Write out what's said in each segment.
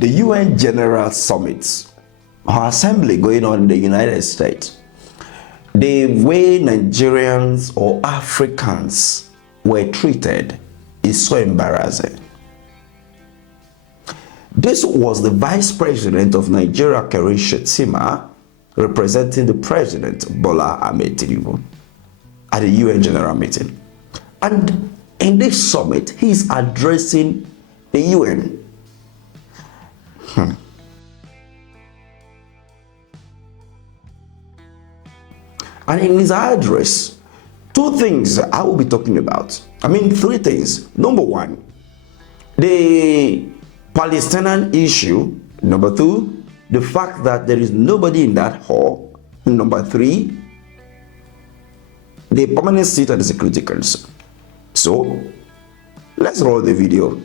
the UN General Summit or Assembly going on in the United States, the way Nigerians or Africans were treated is so embarrassing. This was the Vice President of Nigeria, Karen Shettima, representing the President, Bola Ahmed Tinubu, at the UN General Meeting. And in this summit, he's addressing the UN. And in his address, two things I will be talking about. Three things. Number one, the Palestinian issue. Number two, the fact that there is nobody in that hall. Number three, the permanent seat at the Security Council. So, let's roll the video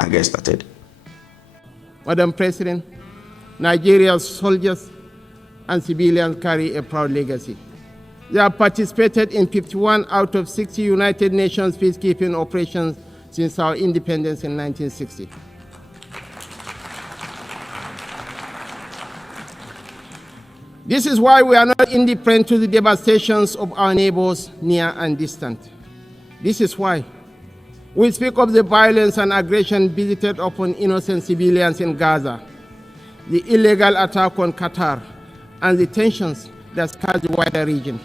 and get started. Madam President, Nigeria's soldiers and civilians carry a proud legacy. They have participated in 51 out of 60 United Nations peacekeeping operations since our independence in 1960. This is why we are not indifferent to the devastations of our neighbors near and distant. This is why we speak of the violence and aggression visited upon innocent civilians in Gaza, the illegal attack on Qatar, and the tensions that scar the wider region.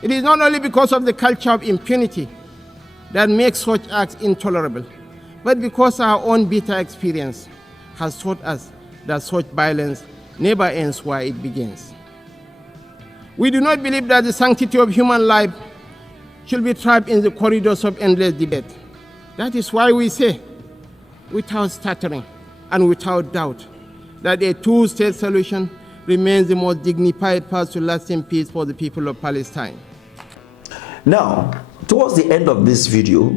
It is not only because of the culture of impunity that makes such acts intolerable, but because our own bitter experience has taught us that such violence never ends where it begins. We do not believe that the sanctity of human life should be trapped in the corridors of endless debate. That is why we say, without stuttering and without doubt, that a two-state solution remains the most dignified path to lasting peace for the people of Palestine. Now, towards the end of this video,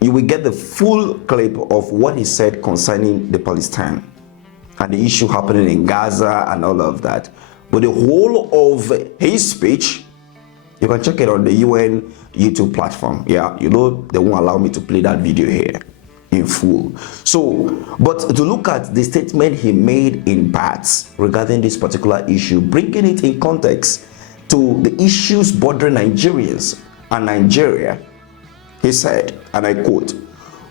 you will get the full clip of what he said concerning the Palestine and the issue happening in Gaza and all of that. But the whole of his speech, you can check it on the UN YouTube platform. Yeah, they won't allow me to play that video here in full. So, but to look at the statement he made in parts regarding this particular issue, bringing it in context to the issues bordering Nigerians and Nigeria, he said, and I quote,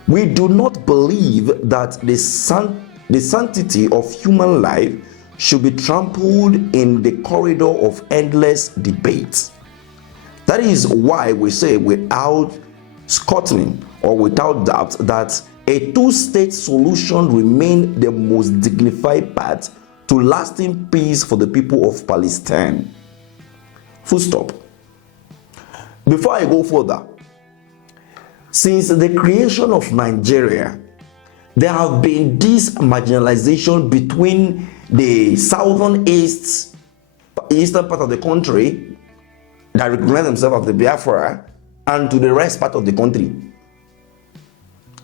"We do not believe that the sanctity of human life should be trampled in the corridor of endless debates. That is why we say without scrutiny or without doubt that a two-state solution remains the most dignified path to lasting peace for the people of Palestine." Full stop. Before I go further, since the creation of Nigeria, there have been this marginalization between the eastern part of the country that recognize themselves as the Biafra and to the rest part of the country.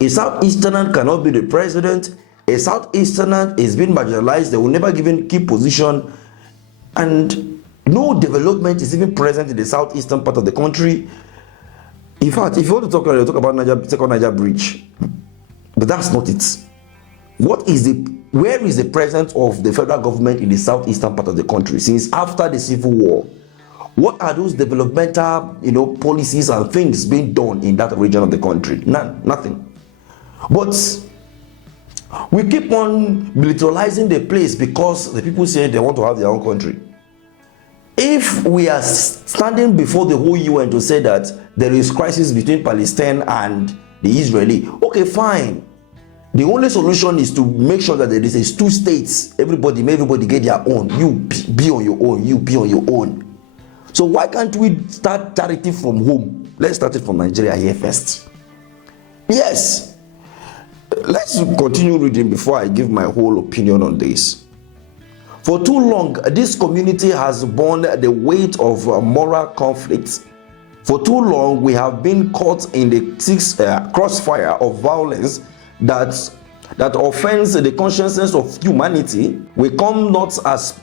A Southeasterner cannot be the president. A Southeasterner is being marginalized. They will never given key position, and no development is even present in the southeastern part of the country. In fact, if you want to talk about second Niger Bridge, but that's not it. Where is the presence of the federal government in the southeastern part of the country since after the Civil War? What are those developmental, policies and things being done in that region of the country? Nothing. But we keep on militarizing the place because the people say they want to have their own country. If we are standing before the whole UN to say that there is crisis between Palestine and the Israeli, okay, fine. The only solution is to make sure that there is two states. Everybody get their own. You be on your own. You be on your own. So why can't we start charity from home? Let's start it from Nigeria here first. Yes. Let's continue reading before I give my whole opinion on this. For too long, this community has borne the weight of moral conflicts. For too long, we have been caught in the crossfire of violence that offends the consciousness of humanity. We come not as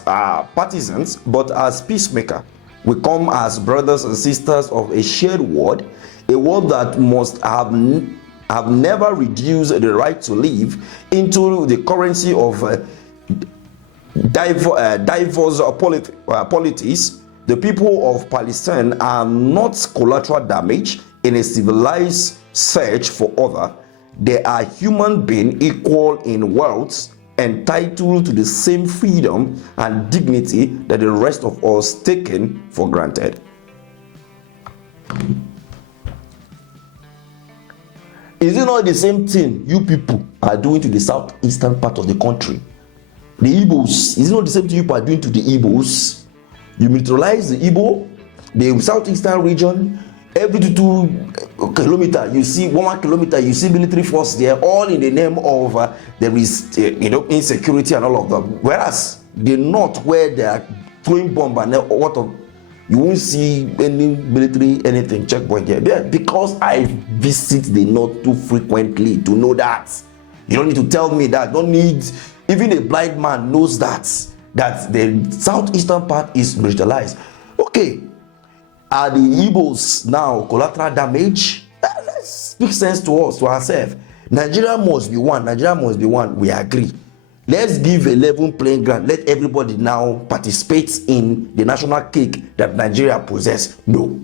partisans, but as peacemakers. We come as brothers and sisters of a shared world, a world that must have have never reduced the right to live into the currency of diverse politics. The people of Palestine are not collateral damage in a civilized search for other. They are human beings equal in wealth, entitled to the same freedom and dignity that the rest of us taken for granted. Is it not the same thing you people are doing to the southeastern part of the country? The Igbos, is it not the same thing you people are doing to the Igbos? You militarize the Igbo, the southeastern region. Every 2 kilometers, you see 1 kilometer, you see military force there, all in the name of there is insecurity and all of that. Whereas the north, where they are throwing bomb and what of, you won't see any military anything checkpoint there. Because I visit the north too frequently to know that. You don't need to tell me that. Don't need, even a blind man knows that the southeastern part is militarized. Okay. Are the Igbos now collateral damage? Let's speak sense to us, to ourselves. Nigeria must be one. Nigeria must be one. We agree. Let's give a level playing ground. Let everybody now participate in the national cake that Nigeria possesses. No.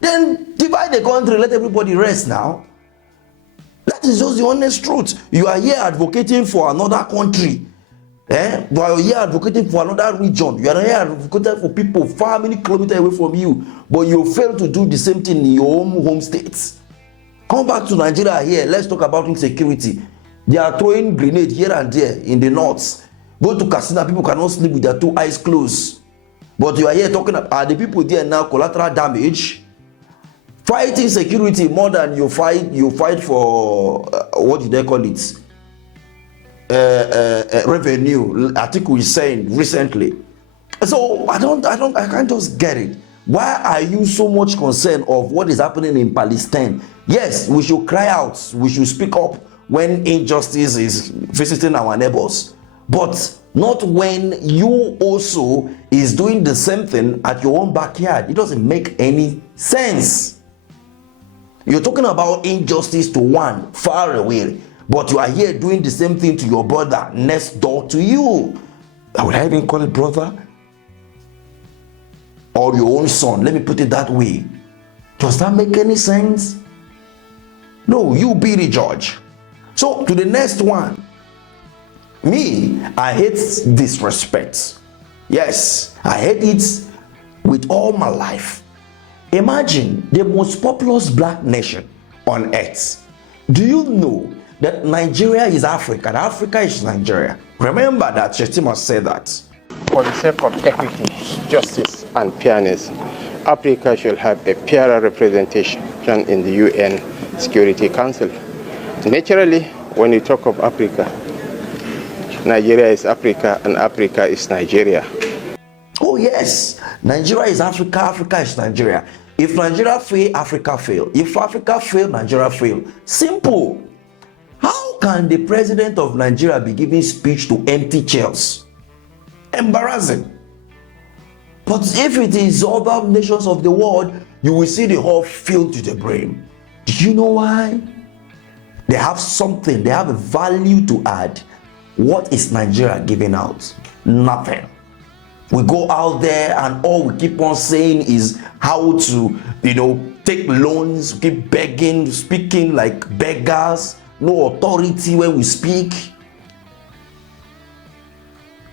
Then divide the country. Let everybody rest now. That is just the honest truth. You are here advocating for another country. You are here advocating for another region. You are here advocating for people far many kilometers away from you, but you fail to do the same thing in your own home states. Come back to Nigeria here. Let's talk about insecurity. They are throwing grenades here and there in the north. Go to Katsina, people cannot sleep with their 2 eyes closed. But you are here talking about, are the people there now collateral damage? Fighting security more than you fight for what do they call it? Revenue. Article is saying recently. So I can't just get it. Why are you so much concerned of what is happening in Palestine? Yes, we should cry out, we should speak up when injustice is visiting our neighbors, but not when you also is doing the same thing at your own backyard. It doesn't make any sense. You're talking about injustice to one far away, but you are here doing the same thing to your brother next door to you. Would I even call it brother? Or your own son? Let me put it that way. Does that make any sense? No, you be the judge. So to the next one. Me, I hate disrespect. Yes, I hate it with all my life. Imagine the most populous black nation on earth. Do you know that Nigeria is Africa and Africa is Nigeria? Remember that Shetima said that. For the sake of equity, justice, and fairness, Africa should have a fairer representation in the UN Security Council. Naturally, when you talk of Africa, Nigeria is Africa and Africa is Nigeria. Oh yes, Nigeria is Africa, Africa is Nigeria. If Nigeria fail, Africa fail. If Africa fail, Nigeria fail. Simple. How can the president of Nigeria be giving speech to empty chairs? Embarrassing. But if it is other nations of the world, you will see the hall filled to the brim. Do you know why? They have something, they have a value to add. What is Nigeria giving out? Nothing. We go out there and all we keep on saying is how to, take loans, keep begging, speaking like beggars, no authority when we speak.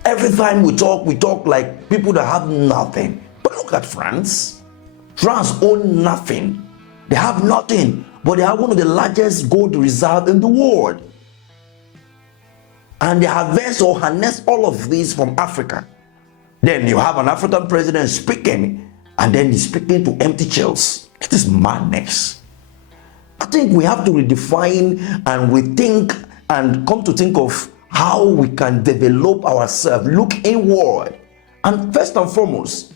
Every time we talk like people that have nothing. But look at France. France own nothing. They have nothing, but they have one of the largest gold reserves in the world. And they harvest or harness all of these from Africa. Then you have an African president speaking, and then he's speaking to empty chairs. It is madness. I think we have to redefine and rethink and come to think of how we can develop ourselves, look inward. And first and foremost,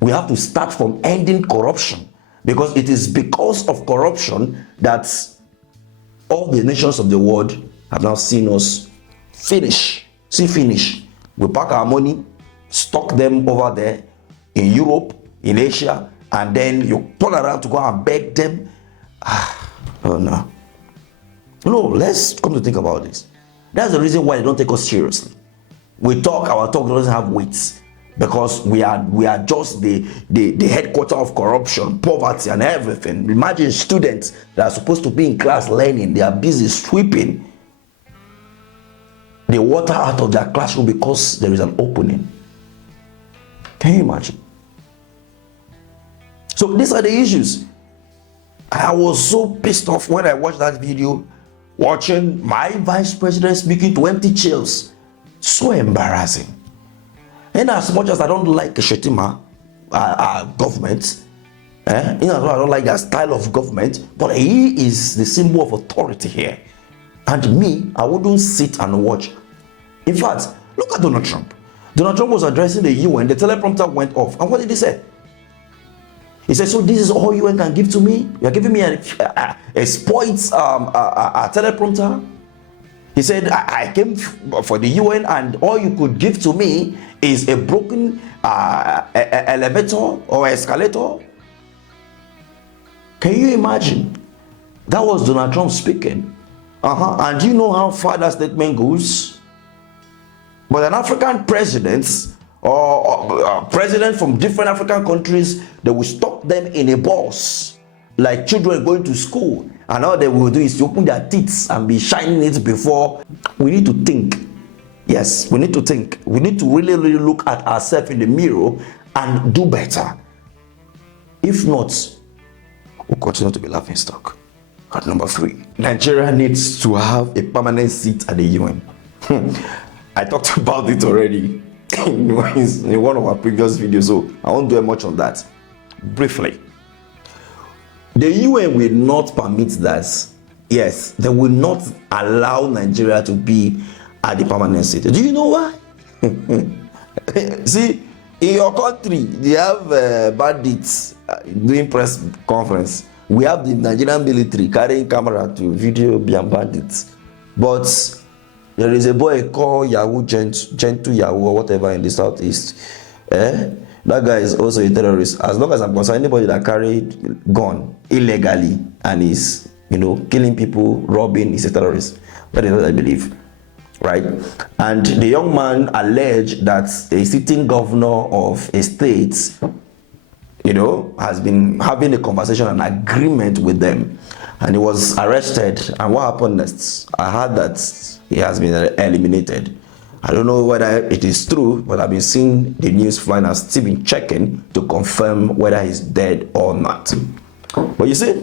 we have to start from ending corruption, because it is because of corruption that all the nations of the world have now seen us finish. We pack our money, stock them over there in Europe, in Asia, and then you turn around to go and beg them. Oh no. No, let's come to think about this. That's the reason why they don't take us seriously. We talk, our talk doesn't have weight, because we are just the headquarter of corruption, poverty, and everything. Imagine students that are supposed to be in class learning, they are busy sweeping the water out of their classroom because there is an opening. Can you imagine? So these are the issues. I was so pissed off when I watched that video, watching my vice president speaking to empty chairs. So embarrassing. And as much as I don't like Shetima government, in as well I don't like that style of government, but he is the symbol of authority here. And me, I wouldn't sit and watch. In fact, look at Donald Trump. Donald Trump was addressing the UN, the teleprompter went off. And what did he say? He said, so this is all UN can give to me? You're giving me a spoiled teleprompter? He said, I came for the UN and all you could give to me is a broken elevator or escalator. Can you imagine? That was Donald Trump speaking. And you know how far that statement goes? But an African president or president from different African countries, they will stop them in a bus like children going to school, and all they will do is to open their teeth and be shining it before. We need to think. Yes, we need to think. We need to really look at ourselves in the mirror and do better. If not, we'll continue to be laughing stock. At number 3, Nigeria needs to have a permanent seat at the UN. I talked about it already in one of our previous videos, so I won't do much on that. Briefly, the UN will not permit that. Yes, they will not allow Nigeria to be at the permanent seat. Do you know why? See, in your country, they have bandits doing press conference. We have the Nigerian military carrying camera to video beyond bandits. But there is a boy called Yahoo, Gentle Yahoo or whatever in the southeast. That guy is also a terrorist. As long as I'm concerned, anybody that carried gun illegally and is, killing people, robbing, is a terrorist. That is what I believe, right? And the young man alleged that a sitting governor of a state, has been having a conversation, an agreement with them, and he was arrested. And what happened next? I heard that he has been eliminated. I don't know whether it is true, but I've been seeing the news flying and still been checking to confirm whether he's dead or not. But you see,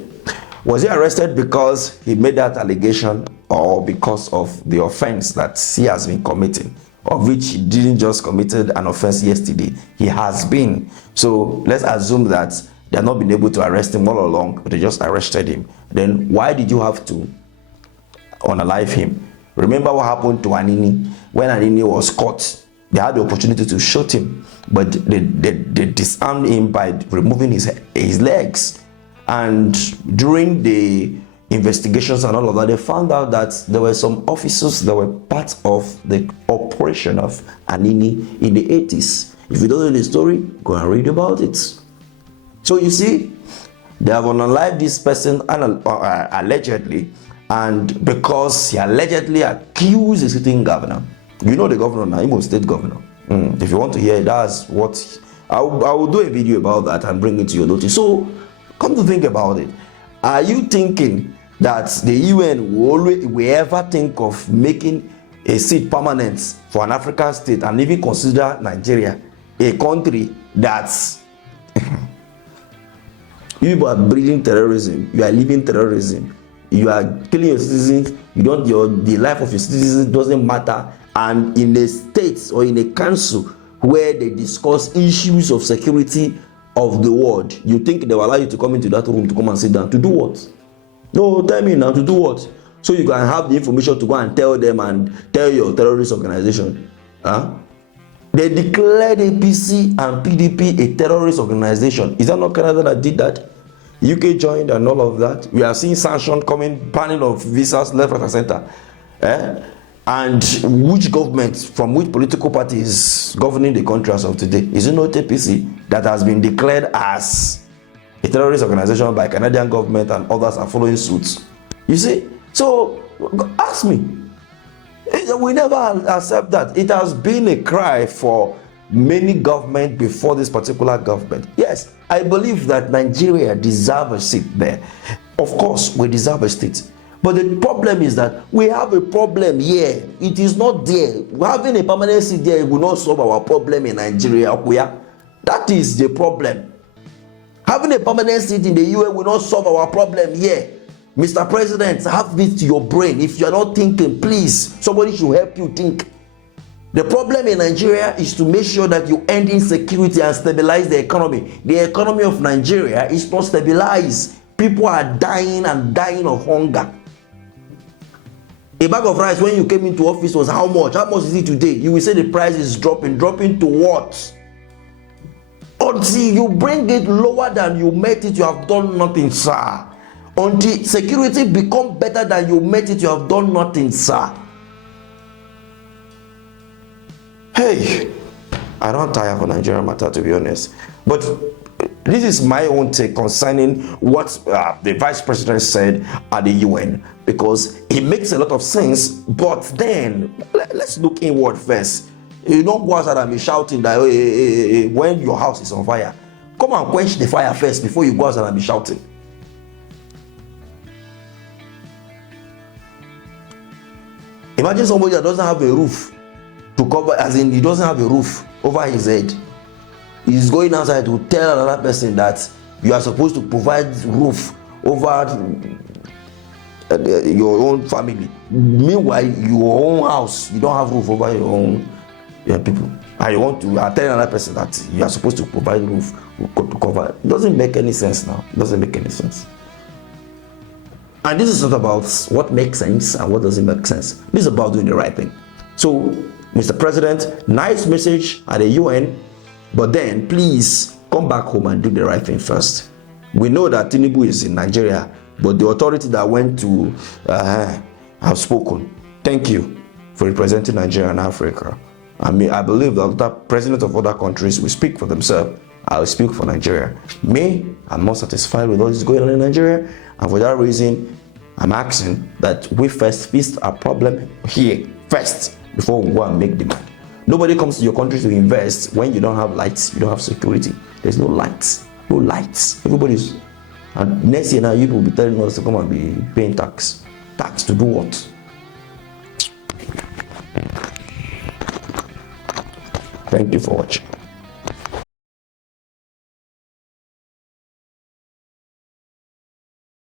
was he arrested because he made that allegation or because of the offense that he has been committing, of which he didn't just committed an offense yesterday, he has been. So let's assume that they have not been able to arrest him all along, but they just arrested him. Then why did you have to unalive him? Remember what happened to Anini? When Anini was caught, they had the opportunity to shoot him, but they disarmed him by removing his legs. And during the investigations and all of that, they found out that there were some officers that were part of the operation of Anini in the 80s. If you don't know the story, go and read about it. So you see, they have unalived this person allegedly, and because he allegedly accused the sitting governor. You know the governor now, Imo State governor. If you want to hear it, that's what I will do a video about that and bring it to your notice. So come to think about it, are you thinking that the UN will ever think of making a seat permanent for an African state and even consider Nigeria a country that's you are breeding terrorism, you are living terrorism, you are killing your citizens, the life of your citizens doesn't matter, and in a state or in a council where they discuss issues of security of the world, you think they will allow you to come into that room to come and sit down to do what? No, tell me now, to do what? So you can have the information to go and tell them and tell your terrorist organization. They declared APC and PDP a terrorist organization. Is that not Canada that did that? UK joined and all of that. We are seeing sanctions coming, banning of visas left, right, and center. And which government from which political party is governing the country as of today? Is it not APC that has been declared as a terrorist organization by Canadian government, and others are following suit? You see? So Ask me. We never accept that. It has been a cry for many governments before this particular government. Yes, I believe that Nigeria deserves a seat there. Of course, we deserve a seat. But the problem is that we have a problem here. It is not there. Having a permanent seat there will not solve our problem in Nigeria. That is the problem. Having a permanent seat in the UN will not solve our problem here. Mr. President, have this to your brain. If you are not thinking, please, somebody should help you think. The problem in Nigeria is to make sure that you end insecurity and stabilize the economy. The economy of Nigeria is not stabilized. People are dying and dying of hunger. A bag of rice when you came into office was how much? How much is it today? You will say the price is dropping. Dropping to what? Until you bring it lower than you met it, you have done nothing, sir. Until security become better than you met it, you have done nothing, sir. Hey, I don't tire for Nigerian matter, to be honest. But this is my own take concerning what the vice president said at the UN, because it makes a lot of sense. But then let's look inward first. You don't go outside and be shouting that when your house is on fire. Come and quench the fire first before you go outside and be shouting. Imagine somebody that doesn't have a roof to cover, as in he doesn't have a roof over his head. He's going outside to tell another person that you are supposed to provide roof over your own family. Meanwhile, your own house, you don't have roof over your own people. And you are telling another person that you are supposed to provide roof to cover. It doesn't make any sense now. It doesn't make any sense. And this is not about what makes sense and what doesn't make sense. This is about doing the right thing. So, Mr. President, nice message at the UN, but then please come back home and do the right thing first. We know that Tinubu is in Nigeria, but the authority that went to have spoken. Thank you for representing Nigeria and Africa. I mean, I believe that the presidents of other countries will speak for themselves. I will speak for Nigeria. Me, I'm not satisfied with what is going on in Nigeria, and for that reason, I'm asking that we first fix our problem here first before we go and make demand. Nobody comes to your country to invest when you don't have lights, you don't have security. There's no lights, no lights. Everybody's, and next year now you will be telling us to come and be paying tax. Tax to do what? Thank you for watching.